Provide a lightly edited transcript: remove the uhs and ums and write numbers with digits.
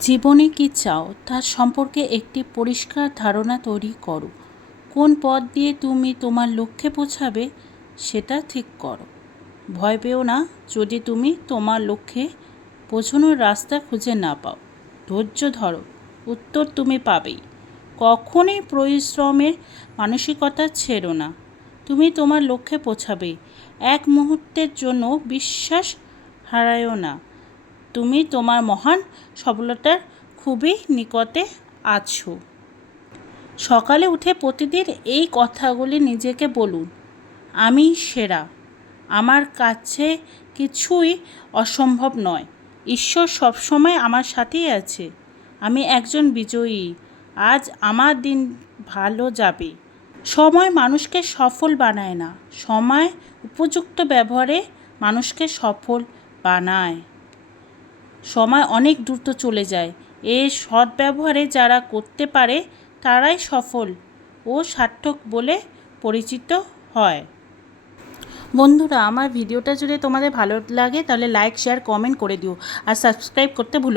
জীবনে কী চাও তার সম্পর্কে একটি পরিষ্কার ধারণা তৈরি করো। কোন পথ দিয়ে তুমি তোমার লক্ষ্যে পৌঁছাবে সেটা ঠিক করো। ভয় পেও না যদি তুমি তোমার লক্ষ্যে পৌঁছানোর রাস্তা খুঁজে না পাও। ধৈর্য ধরো, উত্তর তুমি পাবেই। কখনোই পরিশ্রমের মানসিকতা ছেড়ো না। তুমি তোমার লক্ষ্যে পৌঁছাবে। এক মুহূর্তের জন্য বিশ্বাস হারায়ও না। তুমি তোমার মহান সফলতার খুবই নিকটে আছো। সকালে উঠে প্রতিদিন এই কথাগুলি নিজেকে বলুন, আমি সেরা, আমার কাছে কিছুই অসম্ভব নয়, ঈশ্বর সবসময় আমার সাথেই আছে, আমি একজন বিজয়ী, আজ আমার দিন ভালো যাবে। সময় মানুষকে সফল বানায় না, সময় উপযুক্ত ব্যবহারে মানুষকে সফল বানায়। সময় অনেক দ্রুত চলে যায়, এর সদ্ব্যবহারে যারা করতে পারে তারাই সফল ও সার্থক বলে পরিচিত হয়। বন্ধুরা, আমার ভিডিওটা যদি তোমাদের ভালো লাগে তাহলে লাইক, শেয়ার, কমেন্ট করে দিও আর সাবস্ক্রাইব করতে ভুলো না।